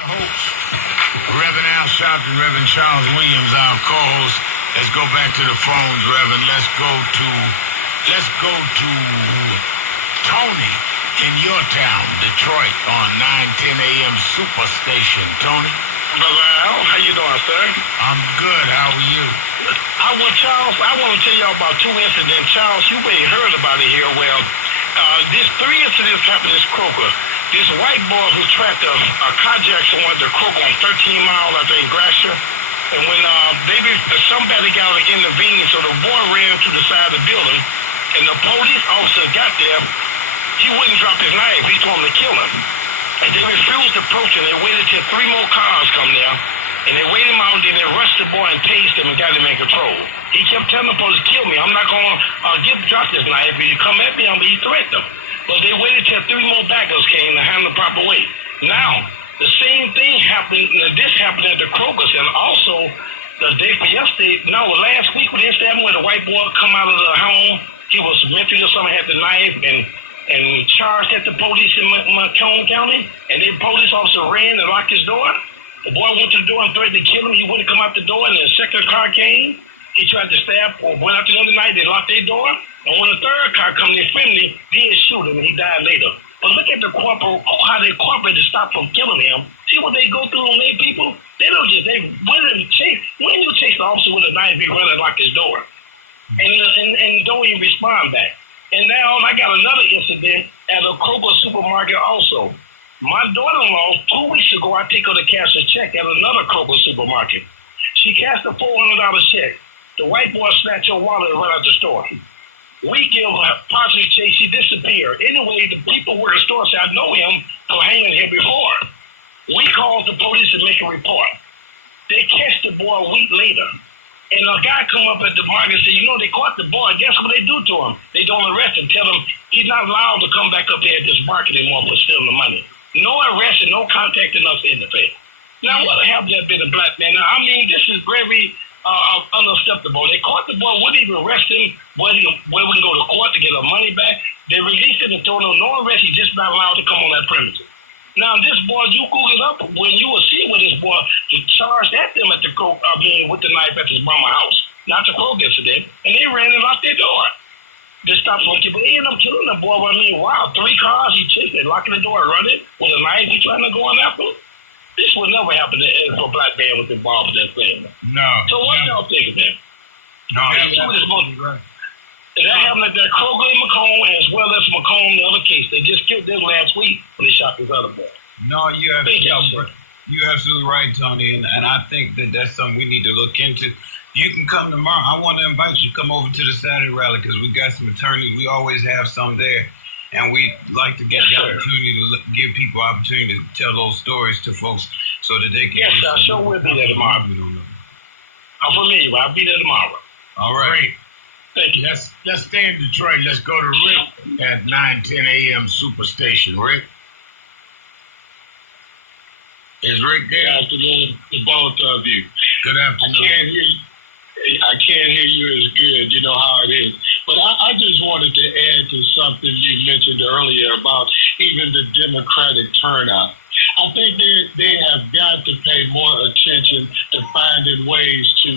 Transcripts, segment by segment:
Host, Reverend Al Sharpton, Reverend Charles Williams, our co-host. Let's go back to the phones, Reverend. Let's go to Tony in your town, Detroit, on 9:10 a.m. Superstation. Tony? Brother Al, how you doing, sir? I'm good. How are you? Charles, I want to tell y'all about two incidents. Charles, you may have heard about it here. Well, this three incidents happened in Kroger. This white boy who tracked a carjack someone to Kroger on 13 Mile, I think, Gratiot. And when somebody got intervened, so the boy ran to the side of the building, and the police officer got there. He wouldn't drop his knife. He told him to kill him. And they refused to approach him. They waited till three more cars come there. And they waited him out, then they rushed the boy and tased him and got him in control. He kept telling the police, kill me. I'm not going to drop this knife. If you come at me, he threatened them. But they waited till three more backers came to handle the proper way. Now, the same thing happened. This happened at the Kroger's, and also the day for yesterday. No, last week when this happened, where the white boy come out of the home, he was mentally or something, had the knife and charged at the police in Macomb County, and the police officer ran and locked his door. The boy went to the door and threatened to kill him. He wouldn't come out the door, and the second car came. He tried to stab or went out the other night. They locked their door. And when the third car come, they friendly, they shoot him, and he died later. But look at the how they cooperated to stop from killing him. See what they go through on their people? They don't just, when you chase the officer with a knife, he run and lock his door. And don't even respond back. And now I got another incident at a Kroger supermarket also. My daughter-in-law, 2 weeks ago, I take her to cash a check at another Kroger supermarket. She cashed a $400 check. The white boy snatched her wallet and ran out the store. We give her partially chase. She disappeared. Anyway, the people who were in the store said, I know him from hanging here before. We called the police and make a report. They catch the boy a week later. And a guy come up at the market and say, they caught the boy. Guess what they do to him? They don't arrest him. Tell him he's not allowed to come back up here at this market anymore for stealing the money. No arrest and no contacting us in the face. Now, what have that been a black man? Now, this is very unacceptable. They caught the boy, wouldn't even arrest him, where we go to court to get our money back. They released him and told him no arrest, he's just not allowed to come on that premises. Now, this boy, you Google it up, when you will see what this boy charged at them at with the knife at his mama's house, not the Kroger incident, and they ran and locked their door. They stopped for people. They ended up killing the boy. Wow, 3 cars, he chased it, locking the door, running with a knife, he trying to go on after him. This would never happen if a black man was involved in that thing. No. So what y'all think of that? No, that happened at that Kroger in Macomb, as well as Macomb, the other case. They just killed this last week when they shot this other boy. No, you're absolutely right, Tony, and I think that's something we need to look into. You can come tomorrow. I want to invite you to come over to the Saturday rally because we got some attorneys. We always have some there, and we like to get the opportunity to give people opportunity to tell those stories to folks so that they can. Yes, I sure will be there tomorrow. I'm familiar. I'll be there tomorrow. All right. Great. Thank you. Let's stay in Detroit. Let's go to Rick at 9:10 a.m. Superstation. Rick? Is Rick there? Good afternoon to both of you. Good afternoon. I can't hear you as good. You know how it is. But I just wanted to add to something you mentioned earlier about even the Democratic turnout. I think they have got to pay more attention to finding ways to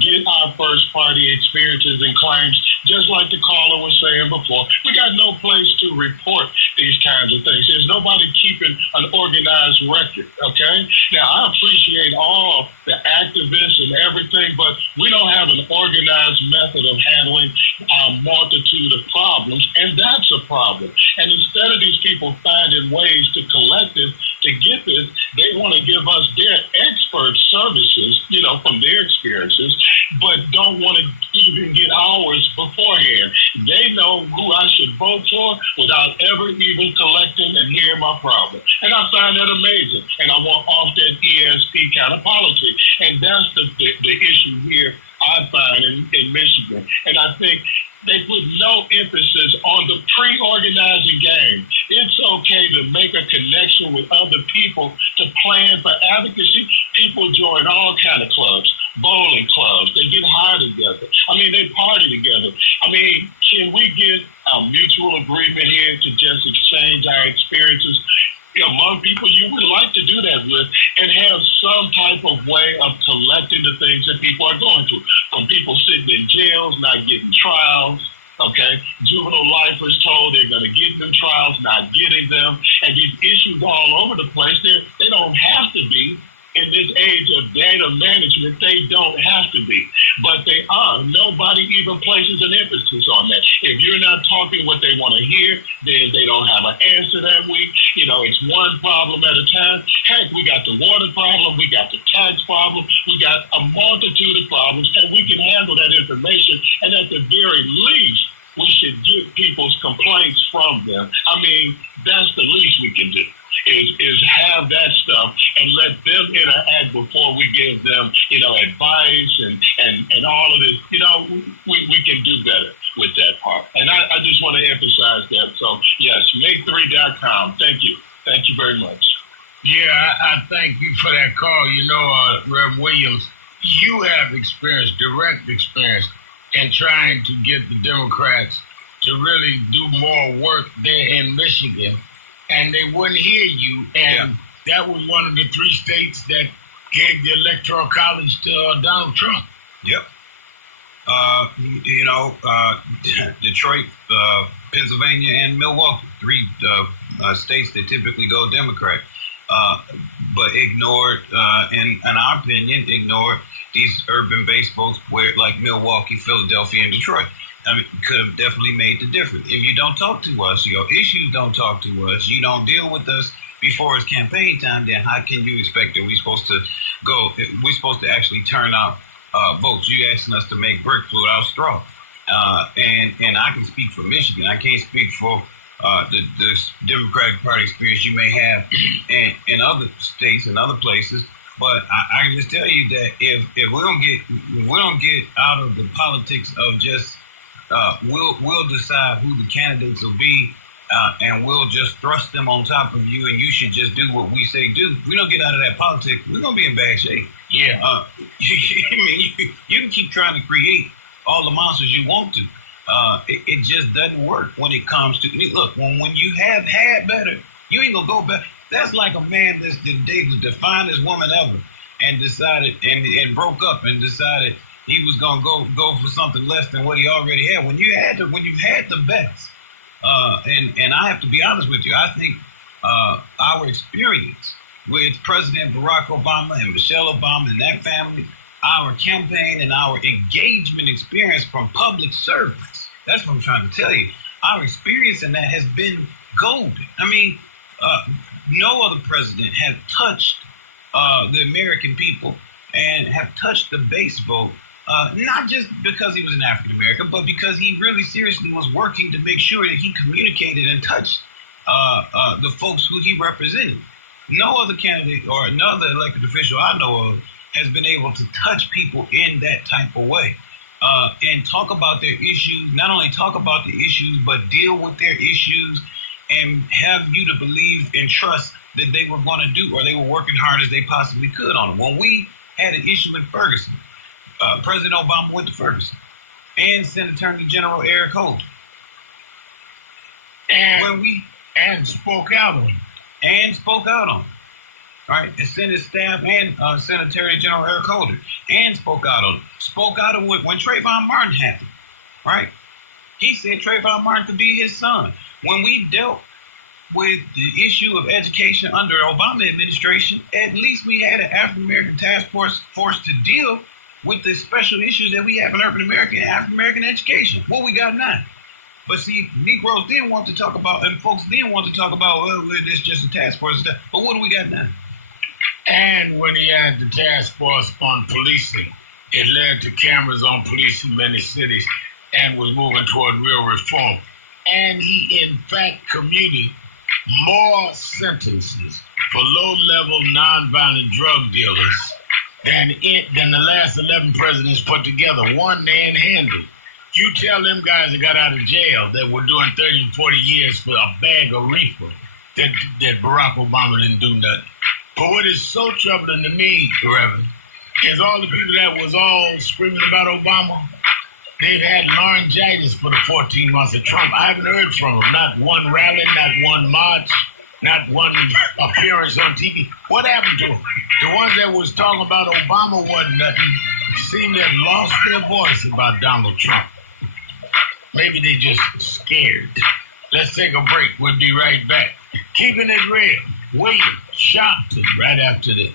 get our first party experiences and claims, just like the caller was saying before. We got no place to report these kinds of things. There's nobody keeping an organized record, okay? Now, I appreciate all the activists and everything, but we don't have an organized method of handling our multitude of problems, and that's a problem. And instead of these people finding ways to collect it, to get this, they want to give us their expert services, from their experiences, but don't want to even get ours beforehand. They know who I should vote for without ever even collecting and hearing my problem. And I find that amazing. And I want off that ESP kind of politics. And that's the issue here I find in Michigan. And I think they put no emphasis on the pre-organizing game. It's okay to make a connection with other people to plan for advocacy. People join all kind of clubs, bowling clubs. They get high together. They party together. Can we get a mutual agreement here to just exchange our experiences? Among people you would like to do that with. even places an emphasis on that. If you're not talking what they want to hear, then they don't have an answer that week. It's one problem at a time. Heck, we got the water problem, we got the tax problem, we got a multitude of problems, and we can handle that information. And at the very least, we should get people's complaints from them. That's the least we can do. Is have that stuff and let them interact before we give them, advice and all of this. We can do better with that part. And I just want to emphasize that. So, yes, make3.com. Thank you. Thank you very much. Yeah, I thank you for that call. Rev Williams, you have direct experience in trying to get the Democrats to really do more work there in Michigan. And they wouldn't hear you. And that was one of the 3 states that gave the Electoral College to Donald Trump. Yep. Detroit, Pennsylvania, and Milwaukee, 3 states that typically go Democrat, but ignored, in our opinion, ignored these urban-based votes like Milwaukee, Philadelphia, and Detroit. Could have definitely made the difference. If you don't talk to us, your issues don't talk to us, you don't deal with us before it's campaign time, then how can you expect that we're supposed to actually turn out votes? You asking us to make brick fruit out of straw. And I can speak for Michigan. I can't speak for the Democratic Party experience you may have in other states and other places. But I can just tell you that if we don't get out of the politics of just we'll decide who the candidates will be, and we'll just thrust them on top of you, and you should just do what we say do. If we don't get out of that politics, we're gonna be in bad shape. Yeah. You can keep trying to create all the monsters you want to. It just doesn't work when it comes to look. When you have had better, you ain't gonna go better. That's like a man that's dated the finest woman ever, and decided and broke up and decided he was gonna go for something less than what he already had. When you've had the best, and I have to be honest with you, I think our experience with President Barack Obama and Michelle Obama and that family, our campaign and our engagement experience from public servants, that's what I'm trying to tell you. Our experience in that has been golden. No other president has touched the American people and have touched the base vote, not just because he was an African American, but because he really seriously was working to make sure that he communicated and touched the folks who he represented. No other candidate or another elected official I know of has been able to touch people in that type of way, and talk about their issues, not only talk about the issues, but deal with their issues and have you to believe and trust that they were going to do, or they were working hard as they possibly could on it. When we had an issue in Ferguson, President Obama went to Ferguson and Senate Attorney General Eric Holder. And spoke out on it. Right? And Senate staff and Senate Attorney General Eric Holder and spoke out on it. Spoke out on it when Trayvon Martin happened. Right? He said Trayvon Martin could be his son. When we dealt with the issue of education under Obama administration, at least we had an African American task force to deal with the special issues that we have in urban America and African American education. What we got now? But see, Negroes didn't want to talk about, and folks didn't want to talk about, well, it's just a task force. But what do we got now? And when he had the task force on policing, it led to cameras on police in many cities and was moving toward real reform. And he, in fact, commuted more sentences for low-level nonviolent drug dealers than the last 11 presidents put together. One man handled. You tell them guys that got out of jail that were doing 30 and 40 years for a bag of reefer that Barack Obama didn't do nothing. But what is so troubling to me, Reverend, is all the people that was all screaming about Obama, they've had laryngitis for the 14 months of Trump. I haven't heard from them. Not one rally, not one march, not one appearance on TV. What happened to them? The ones that was talking about Obama wasn't nothing seem to have lost their voice about Donald Trump. Maybe they just scared. Let's take a break. We'll be right back. Keeping it real. William Sharpton right after this.